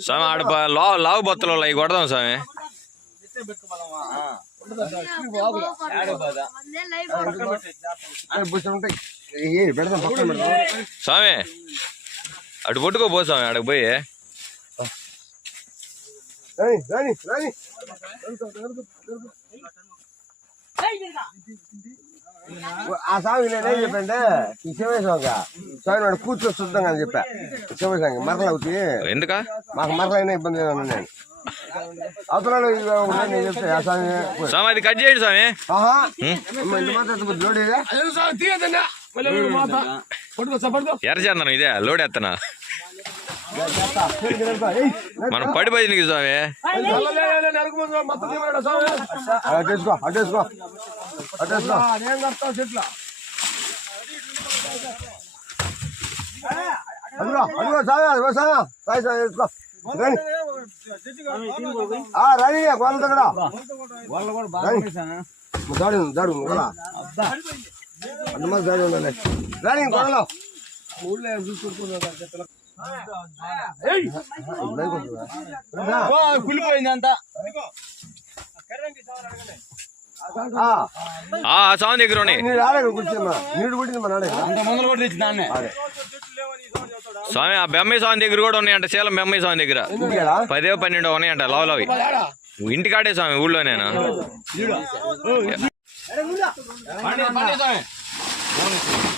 స్వామి ఆడ లావు లావు బొత్తలు అవి కొడదాం స్వామి. స్వామి అటు పట్టుకోపో స్వామి ఆడకు పోయి. రాని రాని రాని ఆ స్వామి నేనేం చెప్పంటే ఈ శివేశ్వరంగా స్వామి వాడు కూర్చొని చూద్దాం అని చెప్పా శివేశ్వరంగా మరల అవుతాయి ఎందుకా మాకు మరలైనా ఇబ్బంది ఏదన్నా నేను అవతల నేను చెప్తే ఆ స్వామి స్వామి అది కట్ చేయండి స్వామి ఆహా అమ్మ, ఇంత మాత్రం ఎంత బుద్ధి లోడేదా ఎర్ర చందనం ఇదే లోడ్ ఎత్తనా మనం పడిపోయింది స్వామి అటేసుకో అటేసుకో అటేసుకో అదిగో అదిగో సాగా అదిగో సాగా సాయి సాయి వేసుకో రండి ఆ రాని దగ్గర దాడి అంతమంది దాడి కులిపోయిందంతా ఆ, ఆ స్వామి దగ్గర ఉన్నాయి స్వామి ఆ బెమ్మ స్వామి దగ్గర కూడా ఉన్నాయంట శీలం బెమ్మ స్వామి దగ్గర పదే పన్నెండు ఉన్నాయంట లావు ఇంటికాడే స్వామి ఊళ్ళో నేను పండి పండి స్వామి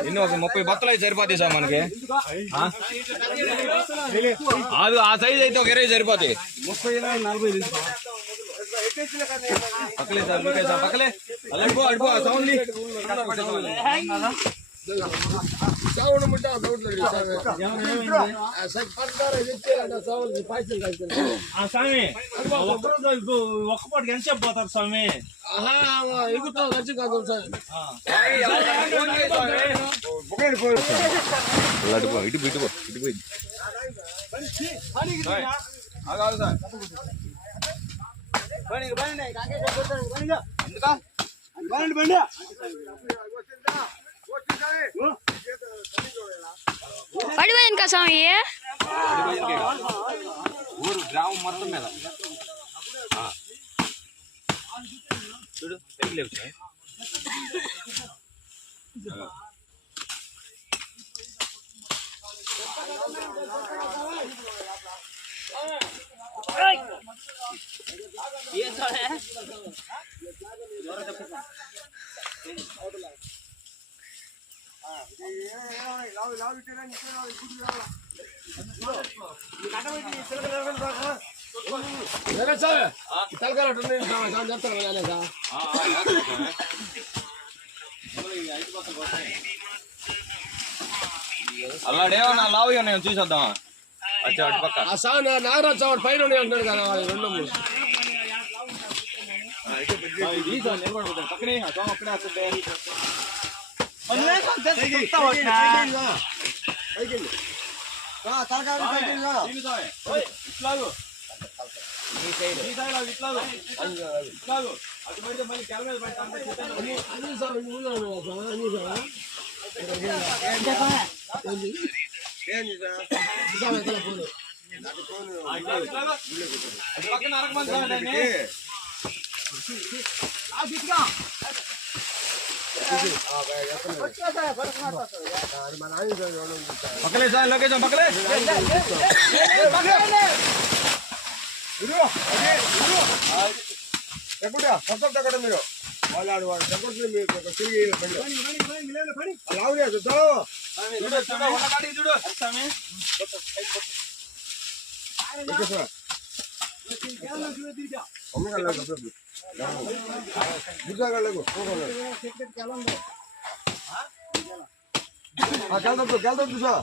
ఎన్ని ఒక ముప్పై బత్తలు అయితే సరిపోతాయి సార్ మనకి. అది ఆ సైజ్ అయితే ఒక ఇరవై సరిపోతాయి. పక్కలే సార్ ఓకే సార్ పక్కలే. అలా అడిపో అడిపో ఆ సౌండ్ సావును సావుడు ముట్ట, దౌడులు అడిగి, ఆ సై పడ్డారు, ఇది ఇచ్చేయాలంట, ఆ స్వామి ఒక్కరోజు ఒక్క పూటకి ఎంత స్వామి ఆహా, ఆ, వచ్చి కాదు, సార్. ఇటు పడిపోయింది కదా స్వామి ఊరు గ్రామం మొత్తం మీద ఆ. చూడు పైకి లేవు సార్ సరే, సార్. ఈ తలకాయ అటు ఉంది, సార్, సార్ చెప్తాను కదా, అదే, సార్. అల్లాడేమన్నా లావు నేను చూసేద్దాం అచ్చా అటు పక్క ఆ సావు నా- నాగరాజు సావు పైన ఉన్నాయి అంటున్నాడు కదా వాడు రెండు మూడు. ఈ సార్ నిలబడిపోతాడు పక్కనే ఆ సోమ అక్కడే పక్కన అరకమంది సార్ దాన్ని. అది మా నాయన చూడండి చూస్తాను. పక్కలే సార్ లొకేషన్ పక్కలే ఇదిగో, అదే, ఇదిగో. ఆ, ఎక్కడా? కొత్త ఎక్కడ మీరు వాళ్ళు ఆడు వాడు ఎక్కడ మీరు ఒక తిరిగి బండి. ఆ లావునే చూద్దాం. చూడు చూడు ఉన్న కాడికి చూడు గెలదొద్దు, గెలదొద్దు సార్.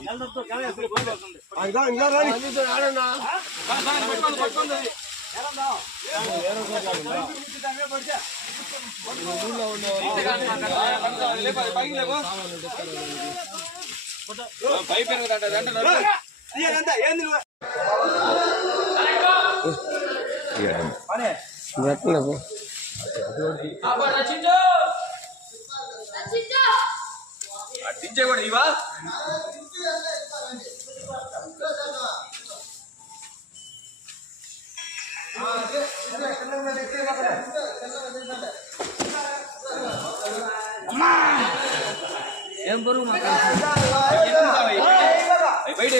ఇంకా ఇంకా రాని. ఆడన్నా. పట్టుకోండి పట్టుకోండి పై ఎట్లా దించే కూడా ఇవా అవి బయట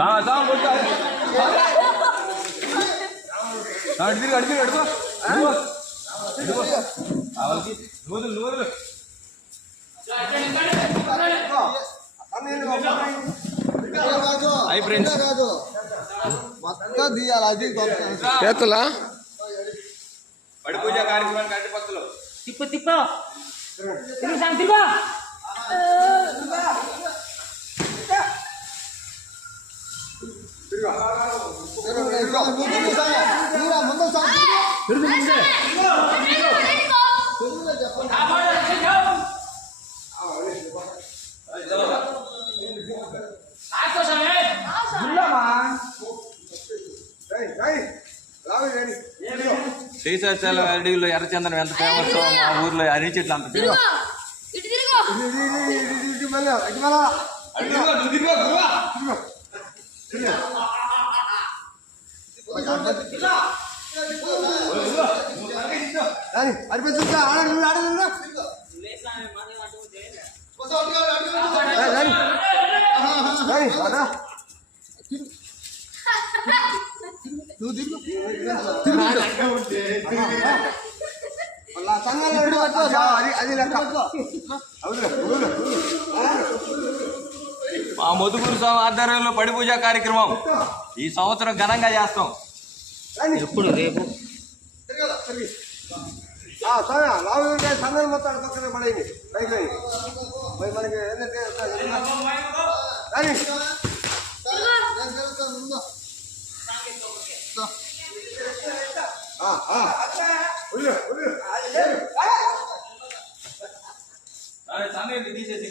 సామ సామ కొట్టు అడిగి అడిగి అడుగు అడుగు అవలకి నూదులు నూదులు హై ఫ్రెండ్స్. చేతులా? పడి పూజ కార్యక్రమానికి అడ్డు పక్కలు. తిప్పు తిప్పు. తిరుగు సామి తిరుగు ఆకో సామి శ్రీశైలం అడవిలో ఎర్రచందనం ఎంత ఫేమస్ మా ఊర్లో అన్ని చెట్లు అంత తిరుగు. ఇటు ఆడండి అది లెక్క. మా మధుగురు స్వామి ఆధ్వర్యంలో పడి పూజ కార్యక్రమం ఈ సంవత్సరం ఘనంగా చేస్తాం. ఎప్పుడు రేపు? లావు సంఘం మొత్తం పక్కన పడేయండి. బైక్ మరి మనకి ఏంటంటే ఉల్లు. తీసేసి